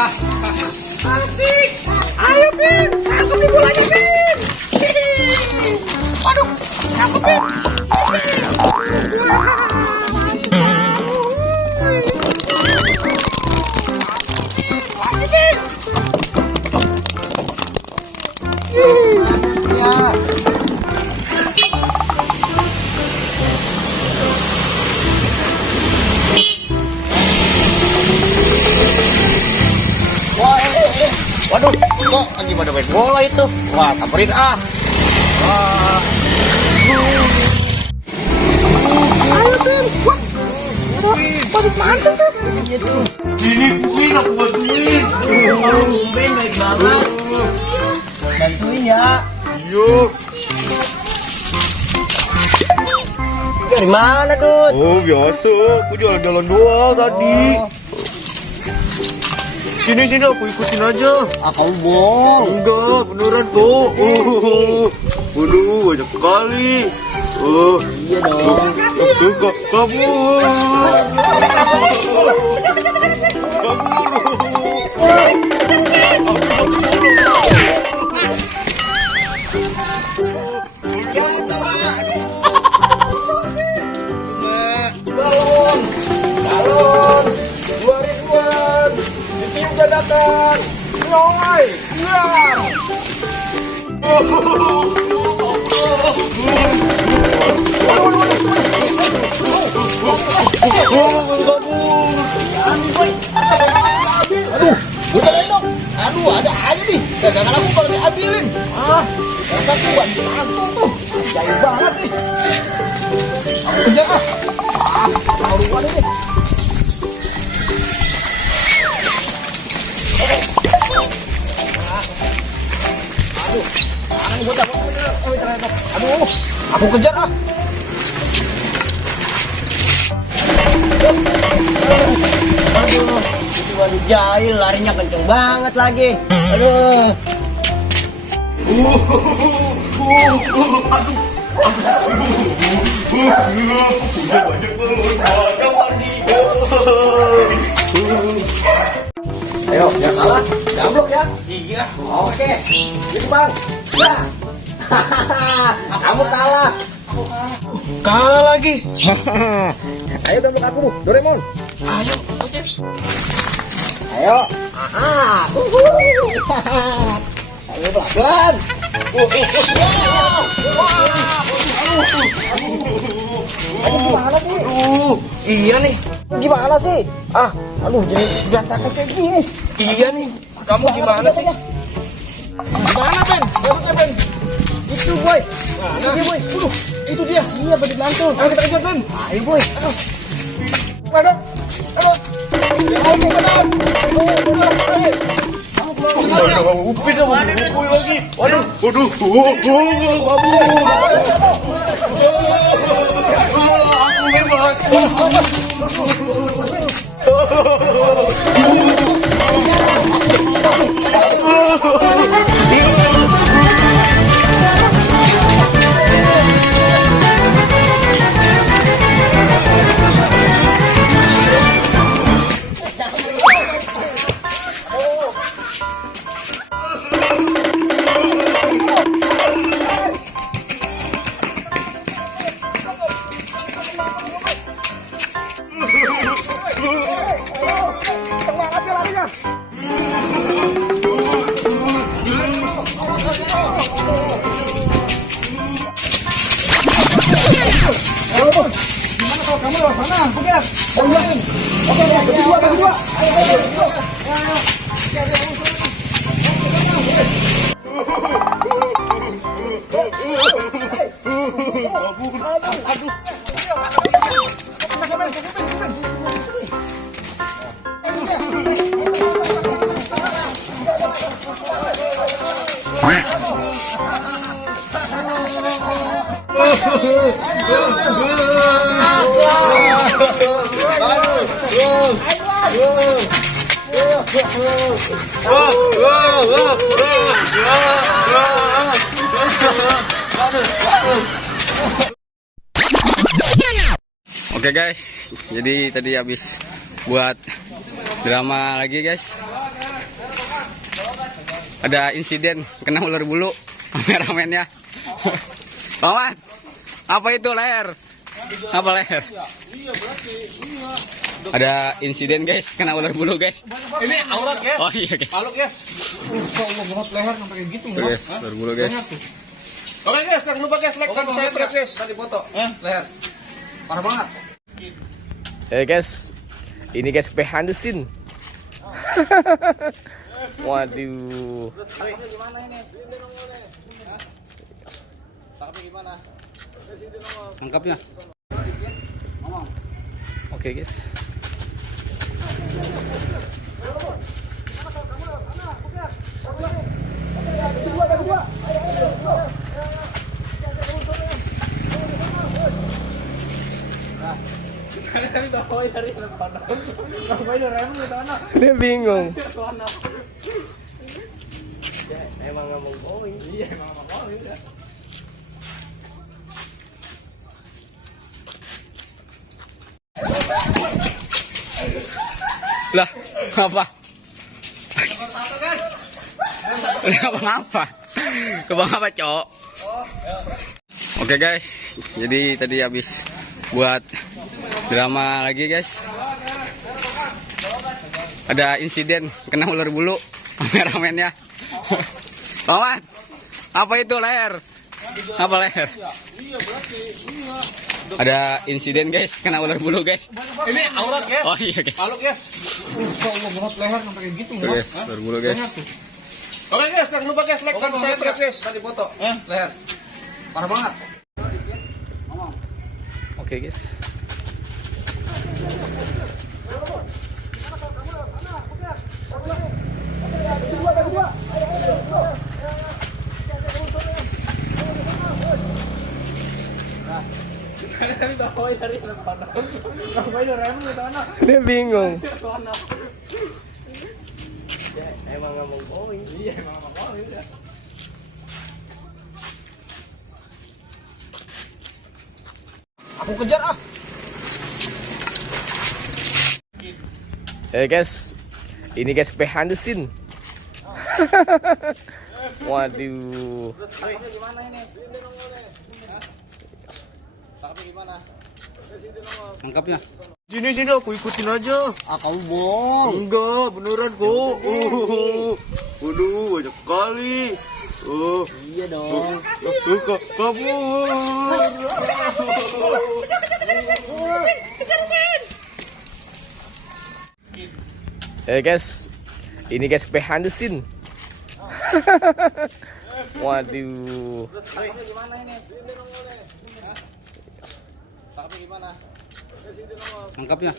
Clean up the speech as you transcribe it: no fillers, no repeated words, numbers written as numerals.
Asik. Ayo, Pin. Tangkap nih bolanya, Pin. Waduh, tangkap, Pin. Waduh, kok lagi pada main bola itu? Wah, samperin ah. Wah. Ayo, Pin. Waduh, mantap tuh. Sini, Pin, aku bantuin. Pin baik banget. Bantuin ya. Yuk. Dari mana, Dut? Oh, biasa. Aku jalan-jalan doang tadi. Sini, aku ikutin aja. Ah, kamu bohong. Enggak, beneran kok. Waduh, banyak sekali. Oh, Iya dong. enggak, kabur. Balon. 2 ribuan. Di tim datang. Nyoi. Iya. Aduh, ada aja nih. Dagangan aku kalau diambilin. Rasa kuat langsung tuh. Jahil banget nih. Aku kejar ah. Taruhan ini. Aduh, aku kejar ah. Aduh, itu waduh jahil larinya kenceng banget lagi. Aduh. Ayo, yang kalah, jamblok ya. Iya. Oke. Gitu bang. Ya. Kamu kalah. Kalah lagi. Ayo jamblok aku, Doraemon. Ayo, oke. Ayo. Ayo pelan. Gimana sih? Iya nih. Gimana sih? Aduh, jadi berantakan kayak gini. Iya nih. Kamu gimana sih? Gimana, Ben? Bagusnya, Ben. Itu, boy. Itu dia, boy. Itu dia. Iya, badut mantul. Ayo kita kejar, Ben. Ayo, boy. Ayo. Badut. Aduh. Ayo, badut. Upin sama bubuk lagi. Waduh, kabur. Aku bebas. Semangat ya larinya. Gimana kalau kamu lewat sana? Oke, oke, bagi dua. Ayo. Aduh. Oke guys, jadi tadi habis buat drama lagi guys. Ada insiden kena ular bulu kameramennya. Paman, apa itu leher? Apa leher? Ada insiden guys, kena ular bulu guys. Ini aurat guys. Oh iya guys. Paluk guys. Allah banget leher sampai kayak gitu. Tuh, guys, ular bulu guys. Oke guys, jangan lupa guys like, subscribe guys. Tadi foto. Leher. Parah banget. Guys, ini guys behind the scene. Waduh. Gimana ini? Tangkapnya gimana? Tangkapnya. Oke guys. Dia bingung. Emang nggak mau going. Iya, emang nggak mau udah. Lah, apa? Apa? Kebang apa, Cok? Oke guys, jadi tadi habis buat drama lagi guys. Ada insiden kena ular bulu kameramennya. Paman, apa itu leher? Apa leher? Ada insiden guys, kena ular bulu guys. Ini aurat guys. Oh iya guys. Paluk guys. Allah banget leher sampai kayak gitu. Tuh, guys, ular bulu guys. Oke guys, jangan lupa guys like, subscribe guys. Tadi foto. Leher. Parah banget. Oke guys. Dia bingung. Emang nggak mau going. Iya, emang nggak mau udah. Aku kejar ah. Guys, ini guys behind the scene. Waduh. Tangkapnya gimana ini? Tangkapnya gimana? Tangkapnya. Sini aku ikutin aja. Ah, kamu bohong. Enggak, beneran kok. Waduh, banyak kali. Oh, Iya dong. Kamu. Guys, ini guys behind the scene. Waduh. Tangkapnya gimana ini? Tangkapnya gimana? Tangkapnya.